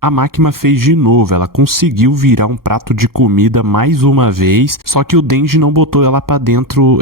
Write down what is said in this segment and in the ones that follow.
A máquina fez de novo, ela conseguiu virar um prato de comida mais uma vez, só que o Denji não botou ela pra dentro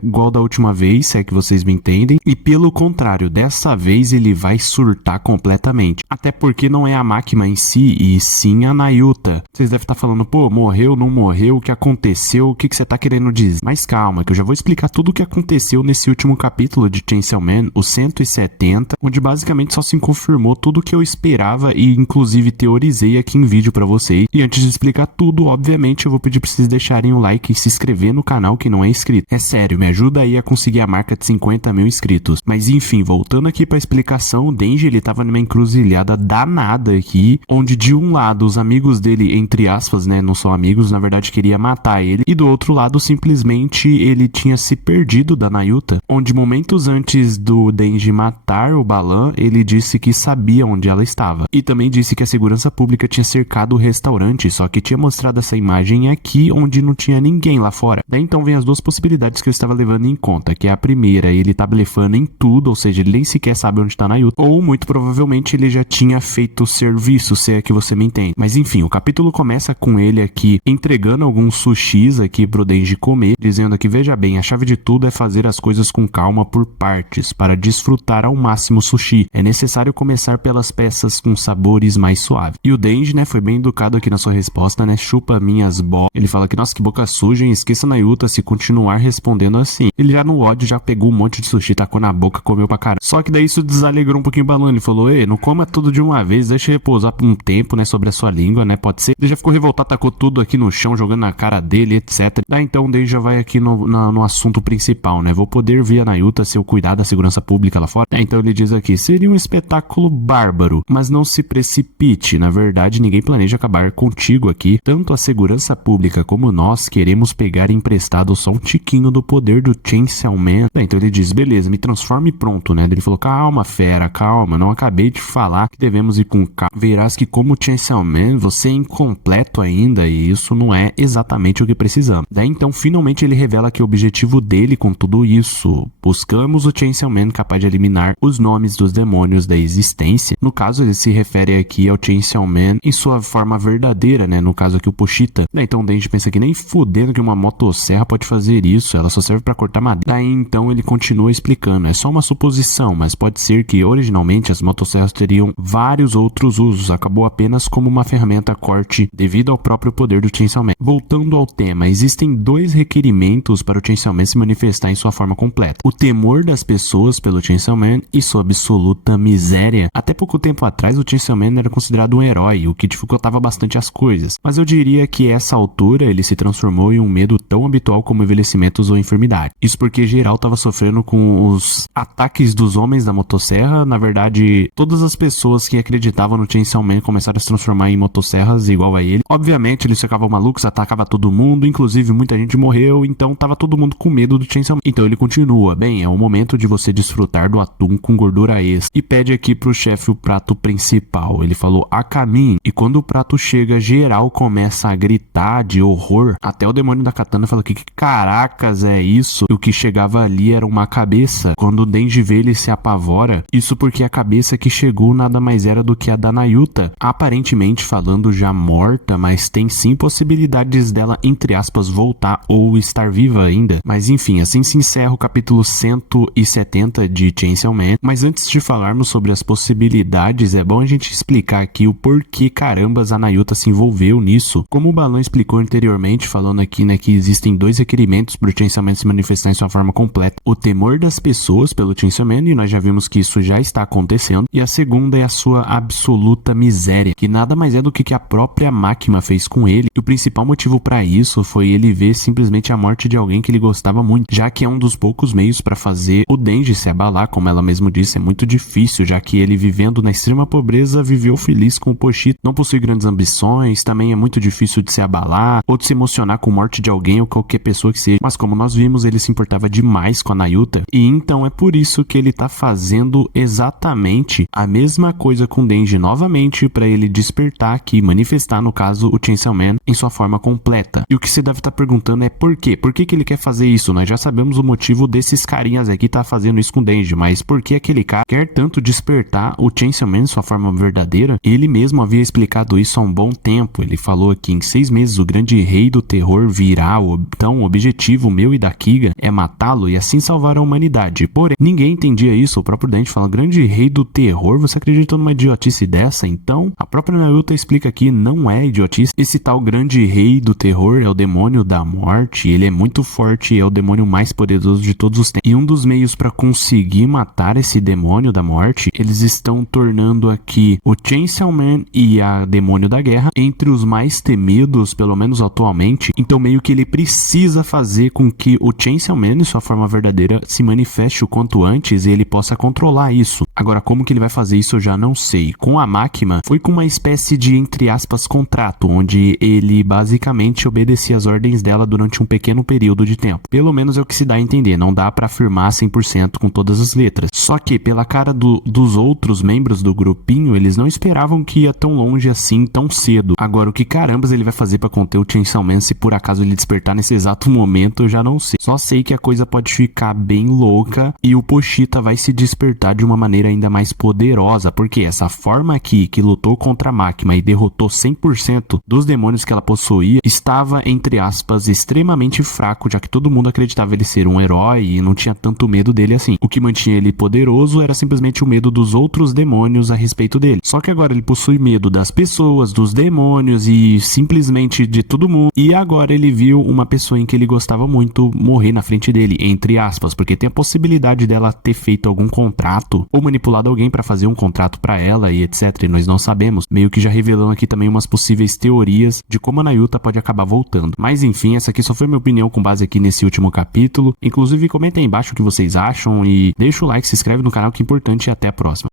igual da última vez, se é que vocês me entendem, e pelo contrário, dessa vez ele vai surtar completamente, até porque não é a máquina em si, e sim a Nayuta. Vocês devem estar falando, pô, morreu, não morreu, o que aconteceu, o que você tá querendo dizer? Mas calma, que eu já vou explicar tudo o que aconteceu nesse último capítulo de Chainsaw Man, o 170, onde basicamente só se confirmou tudo o que eu esperava e inclusive teorizei aqui em vídeo pra vocês. E antes de explicar tudo, obviamente eu vou pedir pra vocês deixarem o like e se inscrever no canal que não é inscrito. É sério, me ajuda aí a conseguir a marca de 50 mil inscritos. Mas enfim, voltando aqui pra explicação, o Denji ele tava numa encruzilhada danada aqui, onde de um lado os amigos dele, entre aspas, né, não são amigos, na verdade queria matar ele, e do outro lado simplesmente ele tinha se perdido da Nayuta, onde momentos antes do Denji matar o Balan, ele disse que sabia onde ela estava, e também disse que a segurança pública tinha cercado o restaurante, só que tinha mostrado essa imagem aqui onde não tinha ninguém lá fora. Daí então vem as duas possibilidades que eu estava levando em conta, que é a primeira, ele tá blefando em tudo, ou seja, ele nem sequer sabe onde tá Nayuta, ou muito provavelmente ele já tinha feito o serviço, se é que você me entende. Mas enfim, o capítulo começa com ele aqui entregando alguns sushis aqui pro Denji comer, dizendo que, veja bem, a chave de tudo é fazer as coisas com calma por partes, para desfrutar ao máximo o sushi. É necessário começar pelas peças com sabores mais suaves. E o Denji, né, foi bem educado aqui na sua resposta, né, chupa minhas bolas. Ele fala que, nossa, que boca suja, hein, esqueça Nayuta se continuar respondendo assim. Ele já no ódio já pegou um monte de sushi, tacou na boca, comeu pra caramba. Só que daí isso desalegrou um pouquinho o Balan, ele falou, ei, não coma tudo de uma vez, deixa repousar por um tempo, né, sobre a sua língua, né, pode ser. Ele já ficou revoltado, tacou tudo aqui no chão, jogando na cara dele, etc. Daí então o Denji já vai aqui no assunto principal, né, vou poder ver a Nayuta se eu cuidar da segurança pública lá fora. Então ele diz aqui, seria um espetáculo bárbaro, mas não se precipite, na verdade ninguém planeja acabar contigo aqui, tanto a segurança pública como nós queremos pegar emprestado só um tiquinho do poder do Chainsaw Man. Então ele diz, beleza, me transforme pronto, né, ele falou, calma fera, calma, não acabei de falar que devemos ir com calma, verás que como Chainsaw Man você é incompleto ainda e isso não é exatamente o que precisamos. Daí então finalmente ele revela que o objetivo dele com tudo isso, buscamos o Chainsaw Man capaz de eliminar os nomes dos demônios da existência. No caso ele se refere aqui ao Chainsaw Man em sua forma verdadeira, né, no caso aqui o Pochita. Daí então o Denji pensa que nem fudendo que uma motosserra pode fazer isso, ela só serve para cortar madeira. Daí então ele continua explicando, é só uma suposição, mas pode ser que originalmente as motosserras teriam vários outros usos, acabou apenas como uma ferramenta corte devido ao próprio poder do Chainsaw Man. Voltando ao tema, existem dois requerimentos para o Chainsaw Man se manifestar em sua forma completa: o temor das pessoas pelo Chainsaw Man e sua absoluta miséria. Até pouco tempo atrás o Chainsaw Man era considerado um herói, o que dificultava bastante as coisas, mas eu diria que a essa altura ele se transformou em um medo tão habitual como envelhecimentos ou enfermidade. Isso porque geral estava sofrendo com os ataques dos homens da motosserra. Na verdade, todas as pessoas que acreditavam no Chainsaw Man começaram a se transformar em motosserras igual a ele. Obviamente eles ficavam malucos, atacavam todo mundo, inclusive muita gente morreu, então tava todo mundo com medo do Chainsaw Man. Então ele continua, bem, é o momento de você desfrutar do atum com gordura extra, e pede aqui pro chefe o prato principal. Ele falou, a caminho, e quando o prato chega, geral começa a gritar de horror. Até o demônio da katana fala que caracas é isso? E o que chegava ali era uma cabeça. Quando o Denji vê, ele se apavora, isso porque a cabeça que chegou nada mais era do que a da Nayuta, aparentemente falando já morta, mas tem sim possibilidades dela, entre aspas, voltar ou estar viva ainda. Mas enfim, assim se encerra o capítulo 170 de Chainsaw Man. Mas antes de falarmos sobre as possibilidades, é bom a gente explicar aqui o porquê carambas a Nayuta se envolveu nisso. Como o Balan explicou anteriormente, falando aqui, né, que existem dois requerimentos para o Chainsaw Man se manifestar em sua forma completa: o temor das pessoas pelo Chainsaw Man, e nós já vimos que isso já está acontecendo, e a segunda é a sua absoluta miséria, que nada mais é do que a própria máquina fez com ele, e o principal motivo para isso foi ele ver simplesmente a morte de alguém que ele gostava muito, já que é um dos poucos meios para fazer o Denji se abalar. Como ela mesmo disse, é muito difícil, já que ele, vivendo na extrema pobreza, viveu feliz com o Pochita, não possui grandes ambições, também é muito difícil de se abalar ou de se emocionar com a morte de alguém ou qualquer pessoa que seja, mas como nós vimos, ele se importava demais com a Nayuta, e então é por isso que ele tá fazendo exatamente a mesma coisa com o Denji novamente, para ele despertar aqui, manifestar no caso o Chainsaw Man em sua forma completa. E o que você deve estar perguntando é por quê? Por que ele quer fazer isso? Nós já sabemos o motivo desses carinhas aqui tá fazendo isso com o Denji, mas por que aquele cara quer tanto despertar o Chainsaw Man em sua forma verdadeira? Guerra, ele mesmo havia explicado isso há um bom tempo. Ele falou que em 6 meses o grande rei do terror virá, então o objetivo meu e da Kiga é matá-lo e assim salvar a humanidade. Porém, ninguém entendia isso. O próprio Denji fala, grande rei do terror, você acreditou numa idiotice dessa? Então, a própria Nayuta explica que não é idiotice. Esse tal grande rei do terror é o demônio da morte, ele é muito forte, é o demônio mais poderoso de todos os tempos. E um dos meios para conseguir matar esse demônio da morte, eles estão tornando aqui o Chainsaw Man e a Demônio da Guerra entre os mais temidos, pelo menos atualmente. Então meio que ele precisa fazer com que o Chainsaw Man, em sua forma verdadeira, se manifeste o quanto antes e ele possa controlar isso. Agora, como que ele vai fazer isso eu já não sei. Com a Makima, foi com uma espécie de, entre aspas, contrato, onde ele basicamente obedecia as ordens dela durante um pequeno período de tempo. Pelo menos é o que se dá a entender, não dá pra afirmar 100% com todas as letras. Só que, pela cara dos outros membros do grupinho, eles não esperavam que ia tão longe assim, tão cedo. Agora, o que carambas ele vai fazer pra conter o Chainsaw Man se por acaso ele despertar nesse exato momento, eu já não sei. Só sei que a coisa pode ficar bem louca e o Pochita vai se despertar de uma maneira ainda mais poderosa, porque essa forma aqui, que lutou contra a Makima e derrotou 100% dos demônios que ela possuía, estava, entre aspas, extremamente fraco, já que todo mundo acreditava ele ser um herói e não tinha tanto medo dele assim. O que mantinha ele poderoso era simplesmente o medo dos outros demônios a respeito dele. Só que agora ele possui medo das pessoas, dos demônios e simplesmente de todo mundo. E agora ele viu uma pessoa em que ele gostava muito morrer na frente dele, entre aspas, porque tem a possibilidade dela ter feito algum contrato ou manipulado alguém para fazer um contrato para ela e etc. E nós não sabemos. Meio que já revelando aqui também umas possíveis teorias de como a Nayuta pode acabar voltando. Mas enfim, essa aqui só foi minha opinião com base aqui nesse último capítulo. Inclusive, comentem aí embaixo o que vocês acham e deixa o like, se inscreve no canal que é importante e até a próxima.